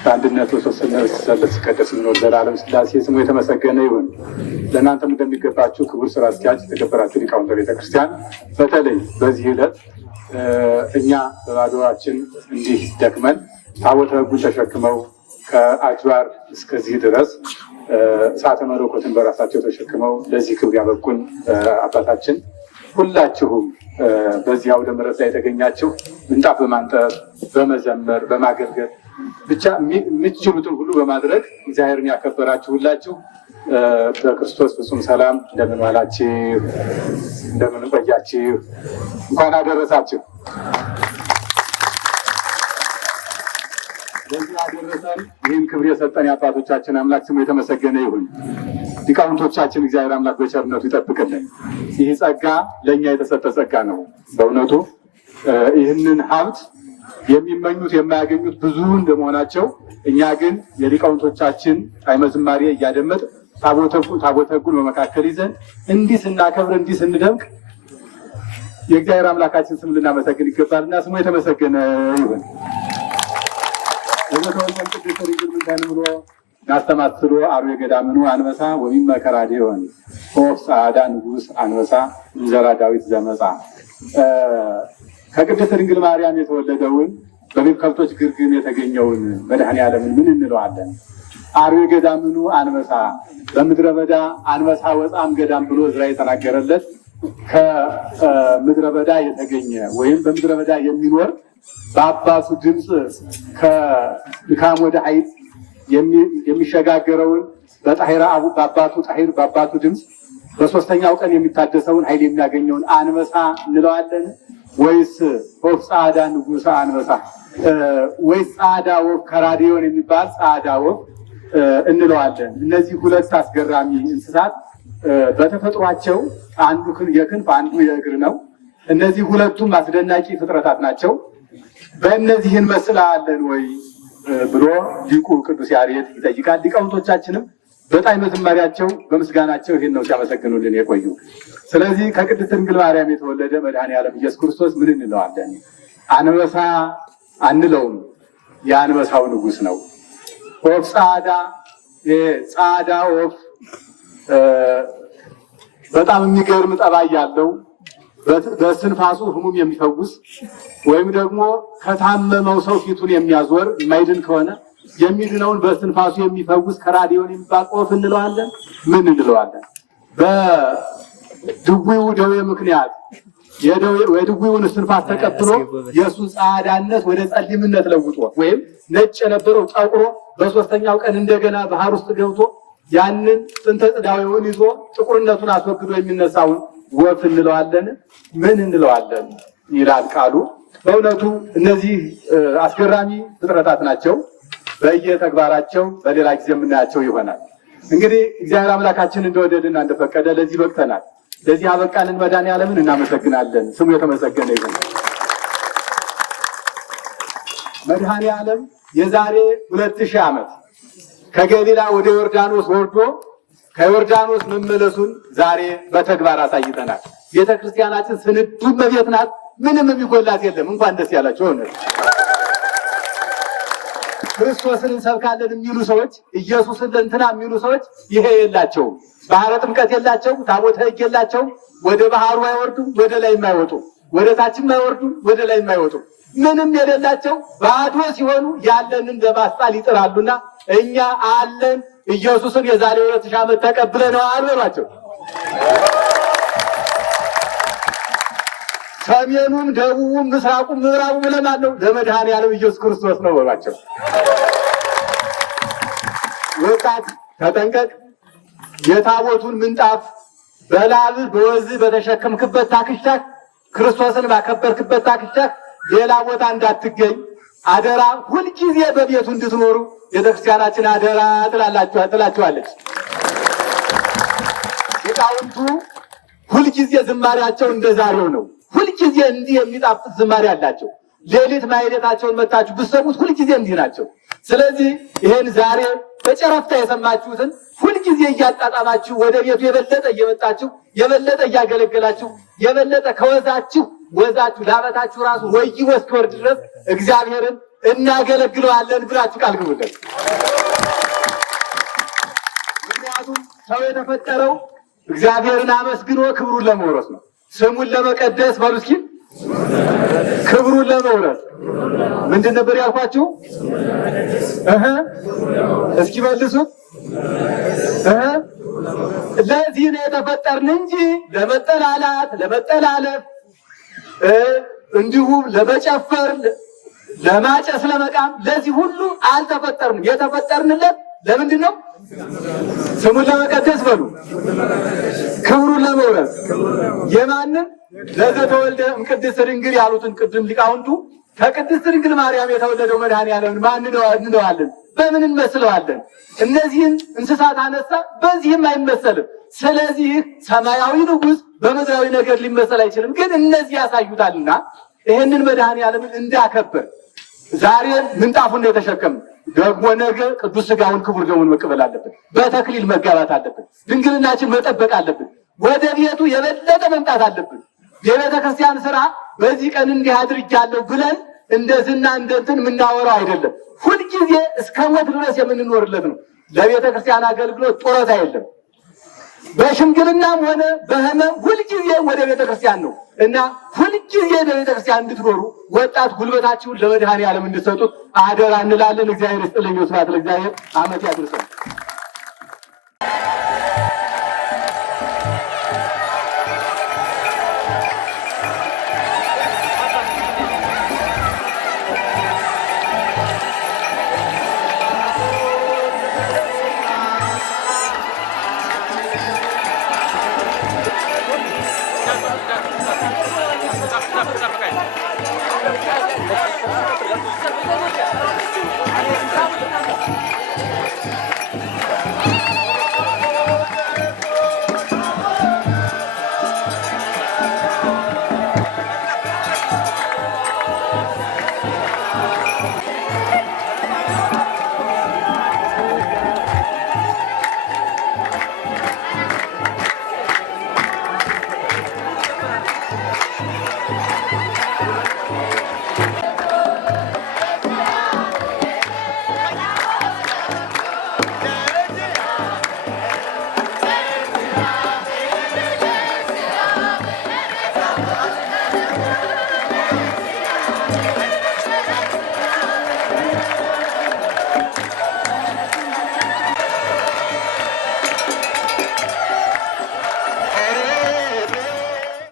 በአንድነቱ ሶስትነት ሲሰለስ ሲቀደስ የሚኖር ዘላለም ሥላሴ ስሙ የተመሰገነ ይሁን። ለእናንተም እንደሚገባችሁ ክቡር ስራ አስኪያጅ፣ የተከበራችሁ ሊቃውንተ ቤተክርስቲያን፣ በተለይ በዚህ ዕለት እኛ በባዶአችን እንዲህ ደክመን ታቦተ ሕጉን ተሸክመው ከአጅባር እስከዚህ ድረስ እሳተ መለኮትን በራሳቸው ተሸክመው ለዚህ ክብር ያበቁን አባታችን ሁላችሁም በዚህ አውደ ምሕረት ላይ የተገኛችሁ ምንጣፍ በማንጠፍ በመዘመር በማገልገል ብቻ የምትችሉትን ሁሉ በማድረግ እግዚአብሔርን ያከበራችሁ ሁላችሁ በክርስቶስ ፍጹም ሰላም እንደምን ዋላችሁ? እንደምን ቆያችሁ? እንኳን አደረሳችሁ። ለዚህ አደረሰን ይህን ክብር የሰጠን የአባቶቻችን አምላክ ስሙ የተመሰገነ ይሁን። ሊቃውንቶቻችን እግዚአብሔር አምላክ በቸርነቱ ይጠብቅልን። ይህ ጸጋ ለእኛ የተሰጠ ጸጋ ነው። በእውነቱ ይህንን ሀብት የሚመኙት የማያገኙት ብዙ እንደመሆናቸው እኛ ግን የሊቃውንቶቻችን ጣዕመ ዝማሬ እያደመጥ ታቦተ ሕጉን በመካከል ይዘን እንዲህ ስናከብር እንዲህ ስንደምቅ የእግዚአብሔር አምላካችን ስም ልናመሰግን ይገባልና ስሙ የተመሰገነ ይሁን። ለተወሰን ቅዱስ ሪግል ምንዳን ብሎ ናስተማስሎ አርዌ ገዳምኑ አንበሳ ወሚመ ከራዴዮን ኦፍ ጻዕዳ ንጉሥ አንበሳ እንዘራ ዳዊት ዘመጻ ከቅድስት ድንግል ማርያም የተወለደውን በቤት ከብቶች ግርግም የተገኘውን መድኃኔዓለምን ምን እንለዋለን? አርዌ ገዳምኑ አንበሳ በምድረ በዳ አንበሳ ወጣም ገዳም ብሎ ዕዝራ የተናገረለት ከምድረ በዳ የተገኘ ወይም በምድረ በዳ የሚኖር በአባቱ ድምፅ ከድካም ወደ ኃይል የሚሸጋገረውን በአባቱ ጣሂር በአባቱ ድምፅ በሶስተኛው ቀን የሚታደሰውን ኃይል የሚያገኘውን አንበሳ እንለዋለን ወይስ ወፍ ጻዕዳ ንጉሠ አንበሳ ወይስ ጻዕዳ ወፍ ከራዲዮን የሚባል ጻዕዳ ወፍ እንለዋለን? እነዚህ ሁለት አስገራሚ እንስሳት በተፈጥሯቸው አንዱ የክንፍ አንዱ የእግር ነው። እነዚህ ሁለቱም አስደናቂ ፍጥረታት ናቸው። በእነዚህ እንመስላለን ወይ ብሎ ሊቁ ቅዱስ ያሬድ ይጠይቃል። ሊቃውንቶቻችንም በጣዕመ ዝማሬያቸው በምስጋናቸው ይህን ነው ሲያመሰግኑልን የቆዩ። ስለዚህ ከቅድስት ድንግል ማርያም የተወለደ መድኃኔዓለም ኢየሱስ ክርስቶስ ምን እንለዋለን? አንበሳ አንለውም፣ የአንበሳው ንጉሥ ነው። ወፍ ጻዕዳ ጻዕዳ ወፍ በጣም የሚገርም ጠባይ ያለው በስንፋሱ ህሙም የሚፈውስ ወይም ደግሞ ከታመመው ሰው ፊቱን የሚያዞር የማይድን ከሆነ የሚድነውን በስንፋሱ የሚፈውስ ከራዲዮን የሚባል ወፍ እንለዋለን። ምን እንለዋለን? በድውዩ ደዌ ምክንያት የድውዩን ስንፋስ ተቀብሎ የእሱን ጻዕዳነት ወደ ጸሊምነት ለውጦ ወይም ነጭ የነበረው ጠቁሮ በሶስተኛው ቀን እንደገና ባህር ውስጥ ገብቶ ያንን ጥንተ ጽዳዊውን ይዞ ጥቁርነቱን አስወግዶ የሚነሳውን ወፍ እንለዋለን። ምን እንለዋለን ይላል ቃሉ። በእውነቱ እነዚህ አስገራሚ ፍጥረታት ናቸው። በየተግባራቸው በሌላ ጊዜ የምናያቸው ይሆናል። እንግዲህ እግዚአብሔር አምላካችን እንደወደድና እንደፈቀደ ለዚህ በቅተናል። ለዚህ አበቃንን መድኃኔዓለምን እናመሰግናለን። ስሙ የተመሰገነ ይሁን። መድኃኔዓለም የዛሬ 2000 ዓመት ከገሊላ ወደ ዮርዳኖስ ወርዶ ከዮርዳኖስ መመለሱን ዛሬ በተግባር አሳይተናል። ቤተክርስቲያናችን ስንዱ እመቤት ናት። ምንም የሚጎላት የለም። እንኳን ደስ ያላችሁ ሆነ። ክርስቶስን እንሰብካለን የሚሉ ሰዎች፣ ኢየሱስን ለእንትና የሚሉ ሰዎች ይሄ የላቸውም። ባህረ ጥምቀት የላቸውም። ታቦተ ሕግ የላቸውም። ወደ ባህሩ አይወርዱም፣ ወደ ላይ የማይወጡ፣ ወደ ታችም አይወርዱም፣ ወደ ላይ የማይወጡ ምንም የሌላቸው ባዶ ሲሆኑ ያለንን ለማስጣል ይጥራሉና እኛ አለን። ኢየሱስን የዛሬ 2000 ዓመት ተቀብለነዋል በሏቸው። ሰሜኑም ደቡቡም ምስራቁም ምዕራቡም ለማነው? ለመድኃኔዓለም ኢየሱስ ክርስቶስ ነው በሏቸው። ወጣት ተጠንቀቅ። የታቦቱን ምንጣፍ በላብህ በወዝህ በተሸከምክበት ታክሻክ ክርስቶስን ባከበርክበት ታክሻክ ሌላ ቦታ እንዳትገኝ አደራ። ሁልጊዜ በቤቱ እንድትኖሩ ቤተክርስቲያናችን አደራ ትላችኋለች። ሊቃውንቱ ሁልጊዜ ዝማሬያቸው እንደዛሬው ነው። ሁልጊዜ እንዲህ የሚጣፍጥ ዝማሬ አላቸው። ሌሊት ማይሌታቸውን መታችሁ ብትሰሙት ሁልጊዜ እንዲህ ናቸው። ስለዚህ ይሄን ዛሬ በጨረፍታ የሰማችሁትን ሁልጊዜ እያጣጣማችሁ ወደ ቤቱ የበለጠ እየመጣችሁ የበለጠ እያገለገላችሁ የበለጠ ከወዛችሁ ላበታችሁ ራሱ ወይዎ እስኪወርድ ድረስ እግዚአብሔርን እናገለግለዋለን ብላችሁ ቃል ግቡለት። ምክንያቱም ሰው የተፈጠረው እግዚአብሔርን አመስግኖ ክብሩን ለመውረስ ነው። ስሙን ለመቀደስ በሉ እስኪ ክብሩን ለመውረስ ምንድን ነበር ያልኳችሁ? እስኪ መልሱት። ለዚህ ነው የተፈጠርን እንጂ ለመጠላላት፣ ለመጠላለፍ፣ እንዲሁም ለመጨፈር፣ ለማጨስ፣ ለመቃም ለዚህ ሁሉ አልተፈጠርንም። የተፈጠርንለት ለምንድን ነው? ስሙን ለመቀደስ በሉ ክብሩን ለመውረስ የማንን ለዘተወልደ እምቅድስት ድንግል ያሉትን ቅድም ሊቃውንቱ ከቅድስት ድንግል ማርያም የተወለደው መድኃኔዓለም ማን እንለዋለን? በምን እንመስለዋለን? እነዚህን እንስሳት አነሳ፣ በዚህም አይመሰልም። ስለዚህ ሰማያዊ ንጉሥ በምድራዊ ነገር ሊመሰል አይችልም። ግን እነዚህ ያሳዩታልና ይህንን መድኃኔዓለምን እንዳከበር ዛሬ ምንጣፉን ነው የተሸከምን። ደግሞ ነገ ቅዱስ ሥጋውን ክቡር ደሙን መቀበል አለብን። በተክሊል መጋባት አለብን። ድንግልናችን መጠበቅ አለብን። ወደ ቤቱ የበለጠ መምጣት አለብን። የቤተ ክርስቲያን ስራ በዚህ ቀን እንዲህ አድርጊያለሁ ብለን እንደዝና እንደንትን የምናወራው አይደለም። ሁልጊዜ እስከ ሞት ድረስ የምንኖርለት ነው። ለቤተ ክርስቲያን አገልግሎት ጡረታ የለም። በሽምግልናም ሆነ በሕመም ሁልጊዜ ወደ ቤተ ክርስቲያን ነው እና ሁልጊዜ በቤተ ክርስቲያን እንድትኖሩ ወጣት ጉልበታችሁን ለመድኃኔዓለም እንድትሰጡት አደራ እንላለን። እግዚአብሔር ይስጥልኝ። ስብሐት ለእግዚአብሔር። ዓመት ያድርሰን። Gracias.